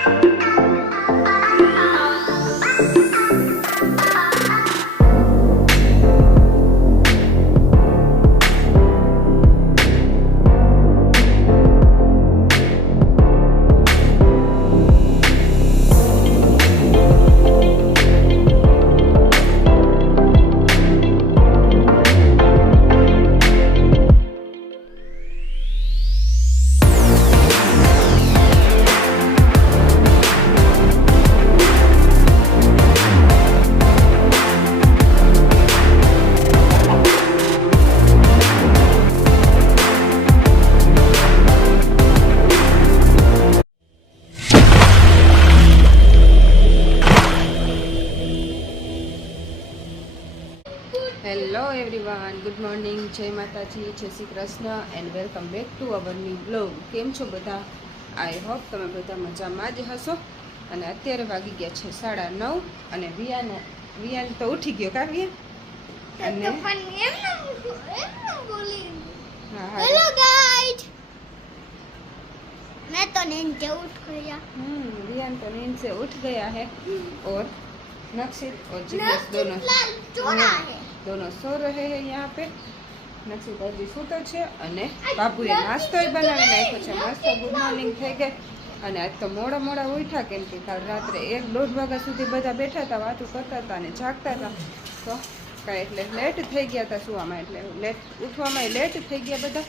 Hello good morning જય માતાજી જય Shri Krishna and welcome back to our new blog કેમ છો બધા આઈ હોપ તમે બધા મજામાં જ હશો અને અત્યારે વાગી ગયા છે સાડા નવ અને વિયાને વિયાન તો ઉઠી ગયો કા વિયાન અને તો પણ એમ ન એમ ન બોલી હા હા હેલો ગાઈઝ मैं तो नींद से उठ गया हम्म वियान तो नींद से उठ गया है और नक्षित और जिग्नेश दोनों लाल चोरा है દોનો સો રહે હે યહાં પે. નસીબાજી સૂતો છે અને બાબુએ નાસ્તોય બનાવી નાખ્યો છે. નાસ્તો ગુડ મોર્નિંગ થઈ ગઈ અને આજ તો મોડા મોડા ઉઠ્યા કેમ કે કાલ રાત્રે એક દોઢ વાગ્યા સુધી બધા બેઠા હતા વાતો કરતા હતા અને જાગતા હતા. તો કાંઈ એટલે લેટ થઈ ગયા હતા સુવામાં એટલે લેટ ઉઠવામાં લેટ થઈ ગયા બધા.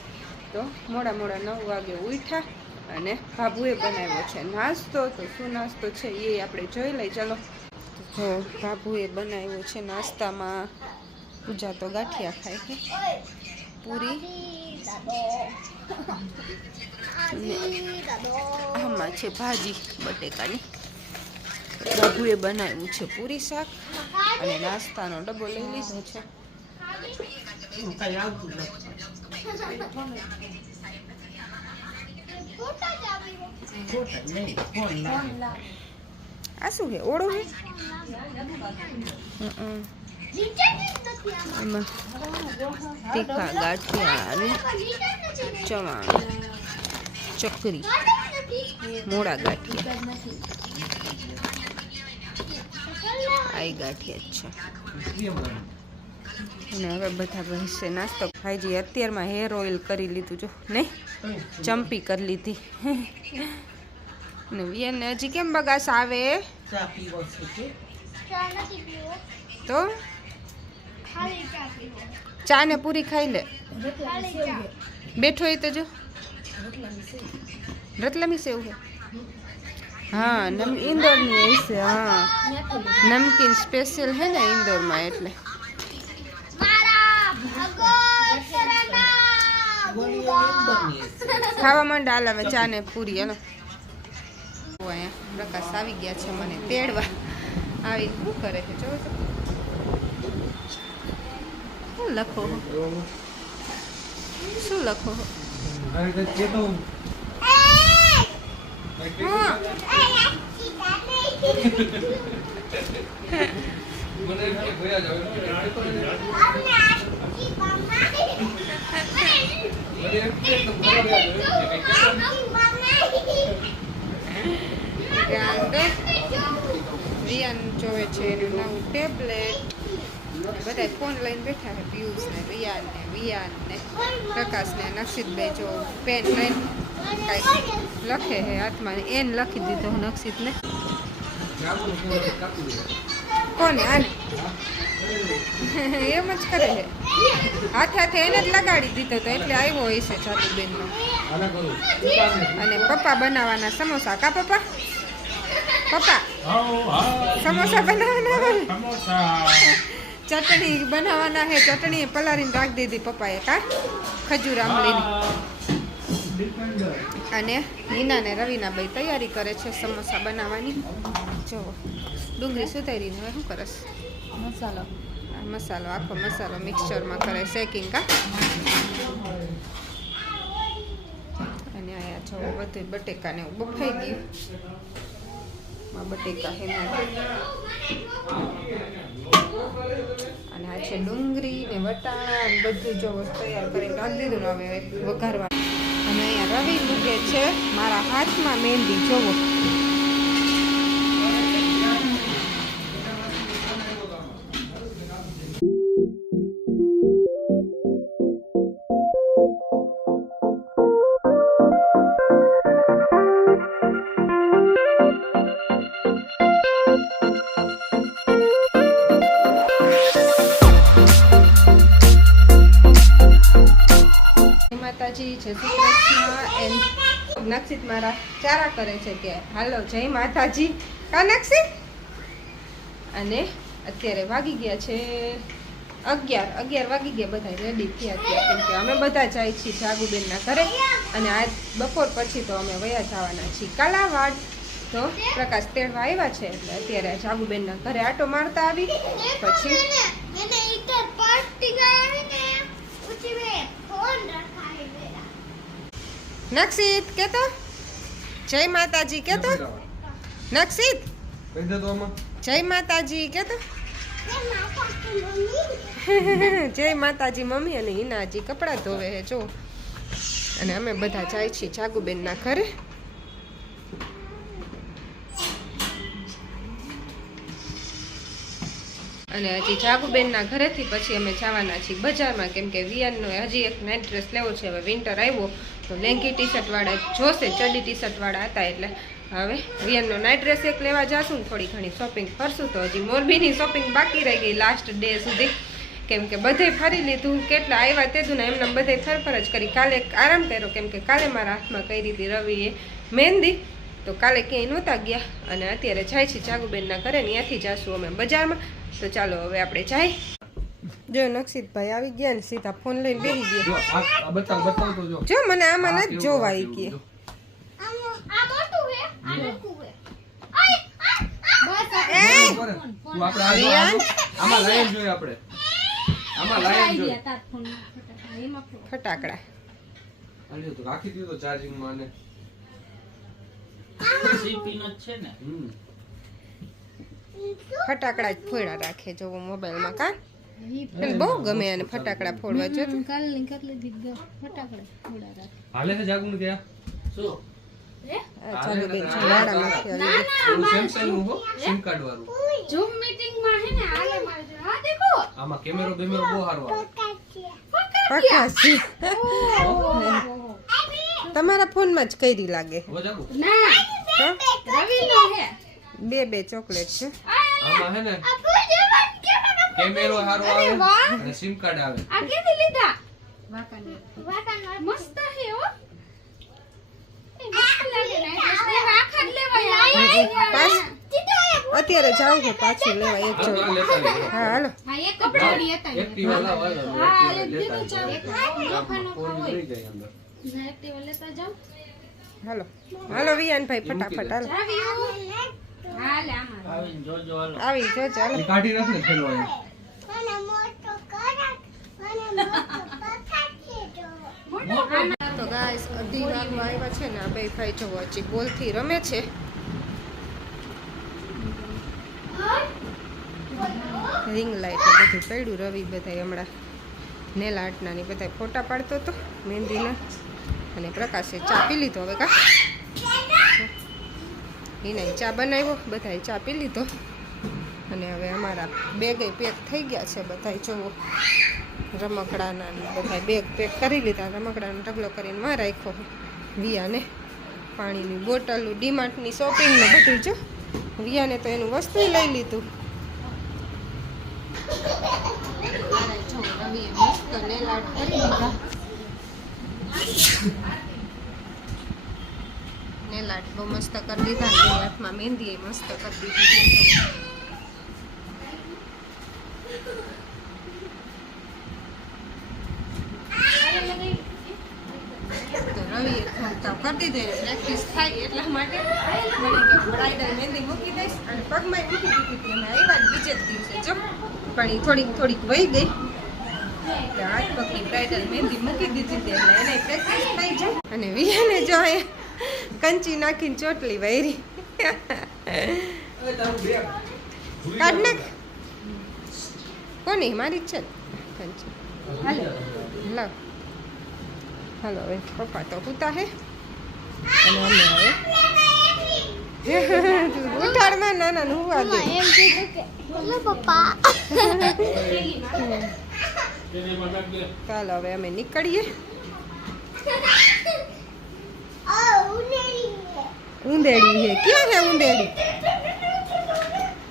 તો મોડા મોડા નવ વાગે ઉઠ્યા અને બાબુએ બનાવ્યો છે નાસ્તો. તો શું નાસ્તો છે એ આપણે જોઈ લઈએ. ચાલો. તો બાબુએ બનાવ્યો છે નાસ્તામાં પૂજા તો ગાંઠિયા ખાય છે. પૂરી. આમાં છે ભાજી બટેકાની. બાબુએ બનાવ્યું છે પૂરી શાક અને નાસ્તાનો ડબ્બો લઈ લીધો છે. આ શું છે ઓળો છે. એમાં તીખા ગાંઠિયા ચવાણ ચકરી મોડા ગાંઠિયા. આ ગાંઠિયા જ છે. અને હવે બધા ભેંસે નાસ્તો ભાઈજી અત્યારમાં હેર ઓઇલ કરી લીધું જો નહીં? ચંપી કરી લીધી. ને વિયનને હજી કેમ બગાસ આવે? તો? ચા ને પૂરી ખાઈ લે. બેઠો એ તો જો. રતલામી સેવ છે હા, નમ, ઇન્દોરની છે, હા. નમકીન સ્પેશિયલ છે ને ઇન્દોરમાં એટલે. ખાવા માંડ હાલ હવે ચા ને પૂરી, હેલો. અહીંયા પ્રકાશ આવી ગયા છે મને તેડવા. આવી, શું કરે છે? જોવો શું લખો? શું લખો જોવે છે એનું નવું ટેબ્લેટ. બધા ફોન લઈને બેઠા છે પિયુષ ને રિયાન ને વિયાન ને પ્રકાશ ને નક્ષિતભાઈ જો પેન લઈને કાંઈક લખે છે હાથમાં. એન લખી દીધો નક્ષિત ને કોને? આને? એમ જ કરે છે. હાથે હાથે એને જ લગાડી દીધો તો એટલે આવ્યો હોય છે જાદુબેનનો. અને પપ્પા બનાવવાના સમોસા. કા પપ્પા? પપ્પા? સમોસા બનાવવાના ચટણી બનાવવાના હે ચટણી પલાળીને રાખી દીધી પપ્પાએ. કા? ખજૂર આંબલીની. અને હિના ને રવિના ભાઈ તૈયારી કરે છે સમોસા બનાવવાની. જો ડુંગળી સુધારીને હવે શું કરસ મસાલો. આ મસાલો આખો મસાલો મિક્સચરમાં કરે શેકિંગ કા? અને અહીંયા જો બધું બટેકાને એવું બફાઈ ગયું. માં બટેકા હેમાં અને આ છે ડુંગળી ને વટાણા ને બધું જો તૈયાર કરીને રાખી દીધું ને હવે વઘારવા. અને અહીંયા રવિ મૂકે છે. મારા હાથમાં મહેંદી, જોવો. જય શ્રી કૃષ્ણ. એન્ડ નક્ષિત મારા ચારા કરે છે કે, હાલો, જય માતાજી. કા નક્ષિત અને અત્યારે વાગી ગયા છે અગિયાર. અગિયાર વાગી ગયા બધા રેડી થયા ત્યાં કેમ કે અમે બધા જાય છીએ જાગુબેનના ઘરે. અને આજ બપોર પછી તો અમે વયા જવાના છીએ કાલાવાડ. તો પ્રકાશ તેડવા આવ્યા છે, એટલે અત્યારે જાગુબેનના ઘરે આટો મારતા આવી. પછી નક્ષિત કે તો જય માતાજી. કે તો નક્ષિત જય માતાજી કે તો જય માતાજી મમ્મી અને હિનાજી કપડાં ધોવે હે જો. અને અમે બધા જાય છીએ જાગુબેનના ઘરે. અને હજી જાગુબેનના ઘરેથી પછી અમે જવાના છીએ બજારમાં કેમ કે વિયાનનો હજી એક નાઇટ ડ્રેસ લેવો છે હવે વિન્ટર આવ્યો. તો લેંગી ટી શર્ટવાળા જોશે, ચડી ટી શર્ટવાળા હતા એટલે હવે વિયનનો નાઇટ ડ્રેસ એક લેવા જાશું ને થોડી ઘણી શોપિંગ કરશું તો હજી મોરબીની શોપિંગ બાકી રહી ગઈ લાસ્ટ ડે સુધી. કેમ કે બધે ફરી લીધું, કેટલા આવ્યા તે ને એમને બધે ફરફર જ કરી. કાલે આરામ કર્યો, કેમ કે કાલે મારા હાથમાં કરી હતી રવિએ મહેંદી, તો કાલે ક્યાંય નહોતા ગયા અને અત્યારે જાય છે જાગુબેનના ઘરે ત્યાંથી જઈશું અમે બજારમાં. તો ચાલો હવે આપણે જાય. જો નક્ષિતભાઈ આવી ગયા ને સીધા ફોન લઈને બેસી ગયા. જો બતાવ બતાવ તો જો. જો મને આમાં આ નથી કેવું જોવા આ ઈ કેવું કે. આ મોટું હે આ નકું હે. આય બસ એ! તું આપણે આ આમાં- આમાં લાઈન જોઈએ આપણે. આમાં લાઈન જોઈએ. ફટાકડા. રાખી દીધો ચાર્જિંગમાં ને સીપીનો જ છે ને. હમ. ફટાકડા જ ફોડા રાખે જો મોબાઈલમાં કા? એટલે બહુ ગમે અને ફટાકડા ફોડવા જો તો. હાલે છે જાગુન કે? આ? શું આ બેન છે આવી સેમસંગનું હો સિમ કાર્ડ વાળું. ઝૂમ મીટિંગમાં હે ને આલે મારજો હા દેખો. આમાં કેમેરો બેમેરો બહુ સારો આવે. પકાસી તમારા ફોનમાં જ કરી લાગે. ના રવિ નો. હે? બે બે ચોકલેટ છે. આમાં હે ને કેમેરો હારો આવે અને સિમ કાર્ડ આવે. આ કેથી લીધા? વાકાનો મસ્ત હે હો. એ મસ્ત લાગે ને એટલે વાખા જ લેવાય પાસ અત્યારે જાવ છે પાછું લેવા એક હાલો, જોડે. હા હાલો. હા એક કપડાની હતા એક્ટિવા લાવ, હાલો, લેતા. એક્ટિવા લેતા જાવ હાલો. હાલો વિયાનભાઈ ફટાફટ હાલો. આવીને જોજો હાલો. આવી જોજો ચાલો કાઢી નાખ ને. તો ગાઈસ અઢી વાગવા આવ્યા છે ને આ બે ભાઈ જો હજી બોલથી રમે છે. રિંગ લાઈટ બધું પડ્યું, રવિ બધા હમણાં નેલ આર્ટના ની બધા ફોટા પાડતો હતો, મહેંદીના. અને પ્રકાશે ચા પી લીધો હવે કા? એને ચા બનાવ્યો, બધાએ ચા પી લીધો. અને હવે અમારા બેગે પેક થઈ ગયા છે બધા જોવો રમકડાના બધા બેગ પેક કરી લીધા. રમકડાનો ઢગલો કરીને માં રાખ્યો વિયાને પાણીની બોટલ ડીમાર્ટની શોપિંગ ને બધું જો. વિયાને તો એનું વસ્તુ લઈ લીધું. nail બહુ મસ્ત કરી દીધા હાથમાં મહેંદી મસ્ત કરી દીધી. રવિએ તો કરી દીધું. પ્રેક્ટિસ થાય એટલા માટે. મને કે મહેંદી મૂકી દઈશ અને પગમાં મૂકી દીધી હતી અને આવ્યા જ બીજે જ દિવસે જો પણ એ થોડીક થોડીક વહી ગઈ. એટલે હાથ પગની બ્રાઇડલ મહેંદી મૂકી દીધી હતી એને પ્રેક્ટિસ થઈ જાય. અને વિયાને જો કંચી નાખીને ચોટલી વૈરી કાઢ નાખ. કોની? મારી જ છે કંચી. હાલો. લાવ હાલો હવે પપ્પા તો હુતા હે અને અમે હવે ઉઠાડમાં નાના ને હુવા દે એમ કીધું કે બોલો પપ્પા ચાલો હવે અમે નીકળીએ ઉંદેડી હે ક્યાં હે ઉંદેડી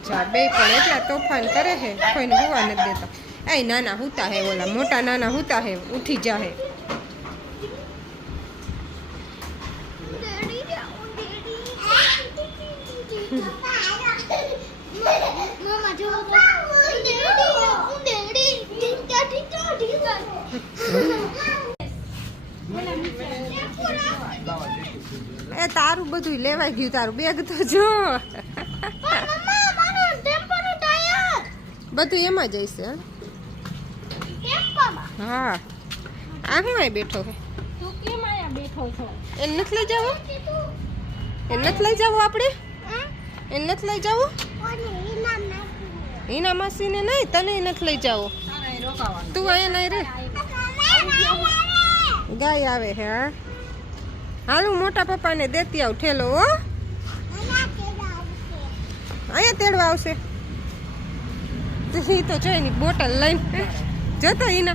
જા બે પણ એટલા તોફાન કરે હે કોઈને હુવા નથી દેતા એ નાના હુતા હે ઓલા મોટા નાના હુતા હે ઉઠી જા હે તારું બધું લેવાઈ ગયું, તારું બેગ તો જો. બધું એમાં જઈશે હં? હા. આ હું બેઠો એને નથી લઈ જવું? એને નથી લઈ જવું આપણે? એને નથી લઈ જવું? હિના માસીને નહીં, તને નથી લઈ જવું. તું અહીંયા નહીં રે? ગાય આવે હે, હા? હાલ, મોટા પપ્પાને દેતી આવું ઠેલો, હો. અહીંયા તેડવા આવશે. ઈ તો જોઈ ની બોટલ લઈને. જતો એના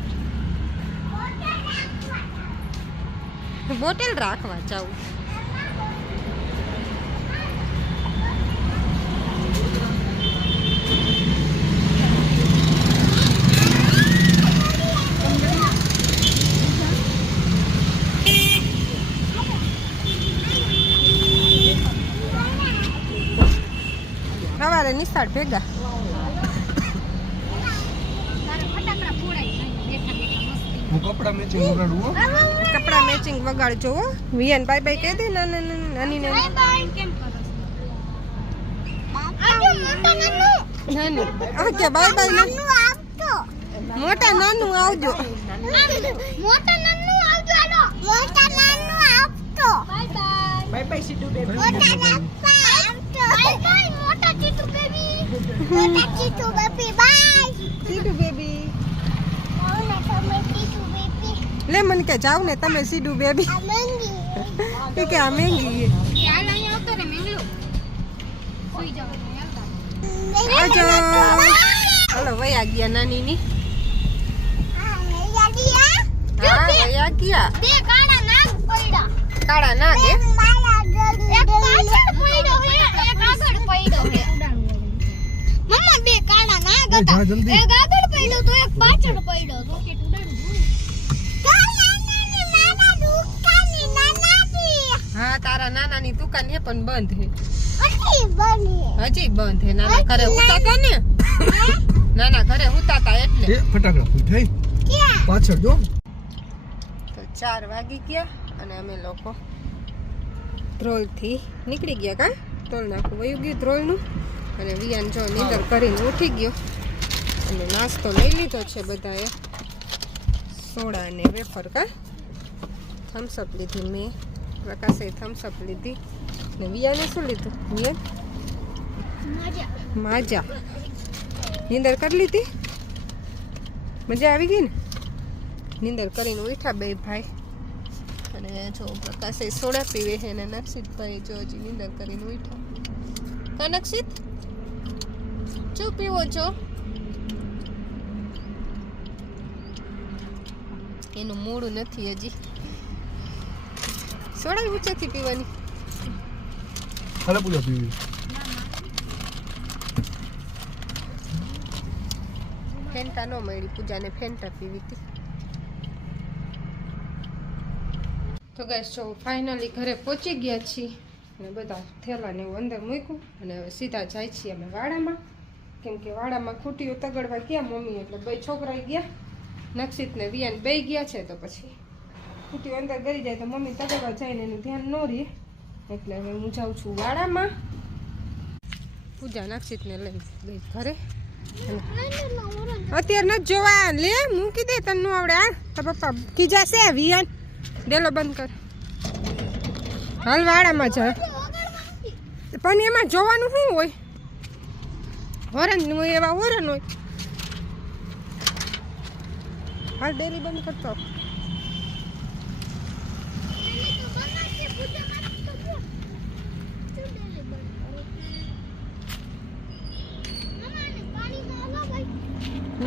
બોટલ રાખવા જાઉં. સવારે ભેગા. કપડા મેચિંગ વગાડું હો. કપડા મેચિંગ વગાડજો હો. વિયન બાય બાય કહી દે નાની નાની નાની બાય બાય કેમ કરો છો આજો મોટા નાનું નાની કે બાય બાય ના મોટા નાનું આવજો. મોટા નાનું આવજો મોટા નાનું આવજો બાય બાય બાય બાય સીધું બે મોટા નાનું આવજો. Bye bye baby baby, bye. Tito baby. લે મને કે જાવ ને તમે સીધું બેબી આ મંગી. એ કે આ મહેંગી હાલ વયા ગયા નાની ની હા વયા ગયા. કાળા નાગ કે એક પાછળ પડ્યો હે? એક આગળ પડ્યો હે? મમ્મા બે કાળા નાગ એ હતા. એક આગળ પડ્યો તો એક પાછળ પડ્યો રોકેટ હા તારા નાનાની દુકાન એ પણ બંધ હે. હજી બંધ હે નાના ઘરે ઉતાતા ને? નાના ઘરે ઉતાતા એટલે. એ ફટાકડા ફૂટ થઈ. પાછળ જો. તો ચાર વાગી ગયા અને અમે લોકો ધ્રોલથી નીકળી ગયા કા? ધ્રોલ નાખું. વયું ગયું ધ્રોલનું? અને વિયાન જો નીંદર કરીને ઉઠી ગયો. અને નાસ્તો લઈ લીધો છે બધાએ. સોડા અને વેફર કા? થમ્સઅપ લીધી મેં. પ્રકાશે થમ્સઅપ લીધી. ને વિયાને શું લીધું? વિયાન મજા. નીંદર કરી લીધી? મજા આવી ગઈ ને? નીંદર કરીને ઉઠા બે ભાઈ. અને જો પ્રકાશે સોડા પીવે છે અને નક્ષિતભાઈ જો હજી નીંદર કરીને ઉઠા કનક્ષિત નક્ષિત શું પીવો છો? એનું મૂળ નથી હજી. સોડા ઊંચેથી પીવાની. હાલે પૂજા પીવી. ફેન્ટા ન મળી પૂજાને ફેન્ટા પીવી હતી. તો ગાઈસ જો ફાઇનલી ઘરે પહોંચી ગયા છીએ અને બધા થેલાને એવું અંદર મૂક્યું અને હવે સીધા જાય છીએ અમે વાડામાં. કેમ કે વાડામાં ખૂટીઓ તગડવા ગયા મમ્મી એટલે બે છોકરા ગયા, નક્ષિત ને વિયાન બે ગયા છે તો પછી ખૂટીઓ અંદર ગરી જાય તો મમ્મી તગડવા જાય ને એનું ધ્યાન ન રહે. એટલે હવે હું જાઉં છું વાડામાં. પૂજા નક્ષિતને લઈને ઘરે. અત્યારે નથી જોવા લે, મૂકી દે, તને નું આવડે. આ તો પપ્પા છે વિયાન ડેલો બંધ કર. હાલ વાડામાં જ. પણ એમાં જોવાનું શું હોય? હોરન હોય, એવા હોરન હોય. હાલ ડેલી બંધ કરતો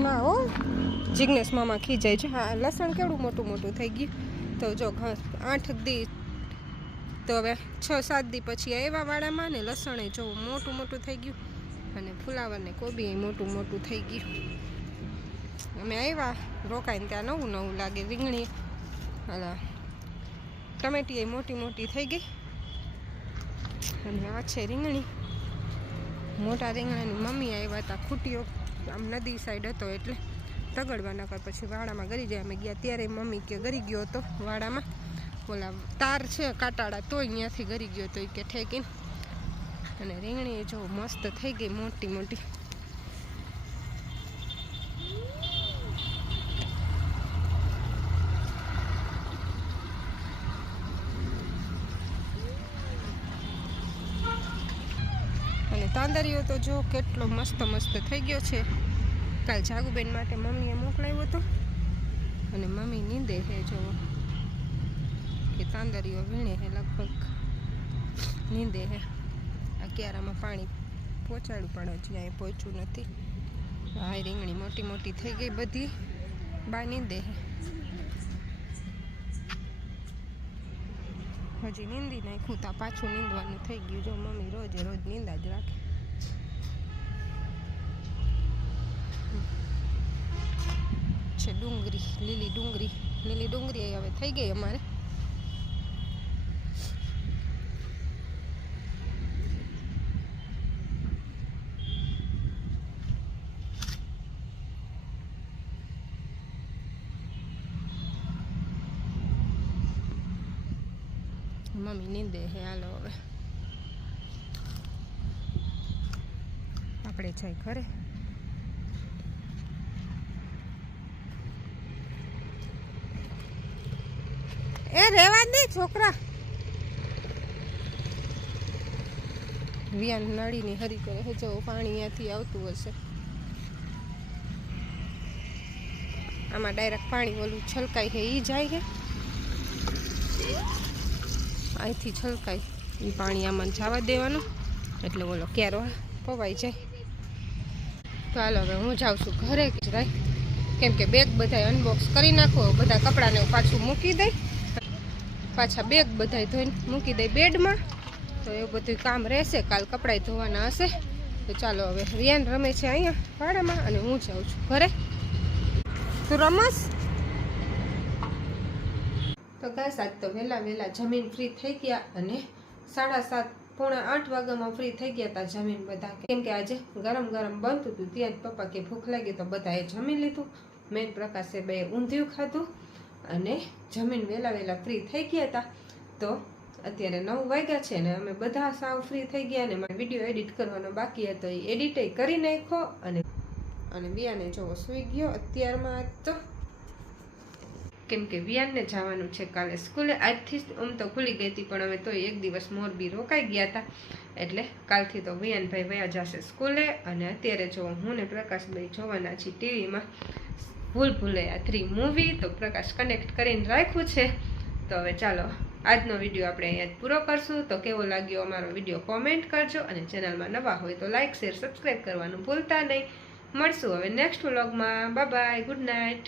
ના હો. જિગ્નેશ મામા ખીજાય છે. હા, લસણ કેવડું મોટું મોટું થઈ ગયું? તો જો ઘાસ, આઠ દી, તો હવે છ સાત દી પછી આવ્યા વાળામાં ને લસણે જો મોટું મોટું થઈ ગયું. અને ફુલાવરને કોબી મોટું મોટું થઈ ગયું. અમે આવ્યા, રોકાઈને ત્યાં નવું નવું લાગે, રીંગણી, અલા, ટમેટી મોટી મોટી થઈ ગઈ. અને આ છે રીંગણી. મોટા રીંગણાની મમ્મી આવ્યા હતા ખૂટીઓ, આમ નદી સાઈડ હતો એટલે તગડવા કર પછી વાડામાં ગરી જાય. અમે ગયા ત્યારે મમ્મી કે ગરી ગયો હતો વાડામાં. ઓલા તાર છે કાટાડા તોય ત્યાંથી ગરી ગયો તો કે ઠેકીને. અને રીંગણી જો મસ્ત થઈ ગઈ મોટી મોટી. અને તાંદરીઓ તો જો કેટલો મસ્ત મસ્ત થઈ ગયો છે. કાલ જાગુબેન માટે મમ્મીએ મોકલાવ્યો હતો. અને મમ્મી નીંદે છે જો કે તાંદરીઓ વીણે હે લગભગ. નીંદે આ ક્યારામાં પાણી પહોંચાડ્યું, પણ હજી અહીં પહોંચ્યું નથી. આ રીંગણી મોટી મોટી થઈ ગઈ બધી. બા દે. હજી નીંદી નાખ્યું તા પાછું નીંદવાનું થઈ ગયું. જો મમ્મી રોજે રોજ નીંદા જ રાખે. છે ડુંગળી, લીલી ડુંગળી. લીલી ડુંગળી હવે થઈ ગઈ અમારે. નીંદે હે હાલો હવે. આપણે જાય ઘરે. એ રેવા દે છોકરા. વિયાન નળીની હરી કરે જો પાણી અહીંયાથી આવતું હશે. આમાં ડાયરેક્ટ પાણી ઓલું છલકાય છે એ જાય છે. અહીંથી છલકાય. એ પાણી આમાં જવા દેવાનું. એટલે ઓલો ક્યારો પવાઈ જાય. હાલો, હવે હું જાઉં છું ઘરે રાય કેમ કે બેગ બધા અનબોક્સ કરી નાખો, બધા કપડાને પાછું મૂકી દઈ પાછા બેગ બધા ધોઈને મૂકી દઈ બેડમાં. તો એવું બધું કામ રહેશે, કાલ કપડાં ધોવાના હશે. તો ચાલો હવે રિયાન રમે છે અહીંયા ભાડામાં અને હું જાઉં છું ઘરે. તું રમસ? તો ગાઈસ, આજ તો વહેલા વહેલા જમીન ફ્રી થઈ ગયા અને સાડા સાત, પોણા આઠ વાગ્યામાં ફ્રી થઈ ગયા હતા જમીન બધા. કેમ કે આજે ગરમ ગરમ બનતું હતું, ત્યાં જ પપ્પા કે ભૂખ લાગી તો બધાએ જમી લીધું. મેન પ્રકાશે બે ઊંધિયું ખાધું અને જમીન વહેલા વહેલા ફ્રી થઈ ગયા હતા તો અત્યારે નવ વાગ્યા છે ને અમે બધા સાવ ફ્રી થઈ ગયા અને મારે વીડિયો એડિટ કરવાનો બાકી હતો, એ એડિટ કરી નાખ્યો અને અને બિયાને જોવો સુઈ ગયો અત્યારમાં તો. કેમ કે વિયાનને જવાનું છે કાલે સ્કૂલે. આજથી જ આમ તો ખુલી ગઈ હતી, પણ હવે તો એક દિવસ મોરબી રોકાઈ ગયા હતા. એટલે કાલથી તો વિયાનભાઈ વયા જશે સ્કૂલે. અને અત્યારે જો હું ને પ્રકાશભાઈ જોવાના છીએ ટીવીમાં, ભૂલ ભૂલૈયા થ્રી મૂવી તો પ્રકાશ કનેક્ટ કરીને રાખ્યું છે. તો હવે ચાલો, આજનો વીડિયો આપણે અહીંયા જ પૂરો કરશું. તો કેવો લાગ્યો અમારો વીડિયો કોમેન્ટ કરજો. અને ચેનલમાં નવા હોય તો લાઇક શેર સબસ્ક્રાઈબ કરવાનું ભૂલતા નહીં. મળશું હવે નેક્સ્ટ વ્લોગમાં બાય ગુડ નાઇટ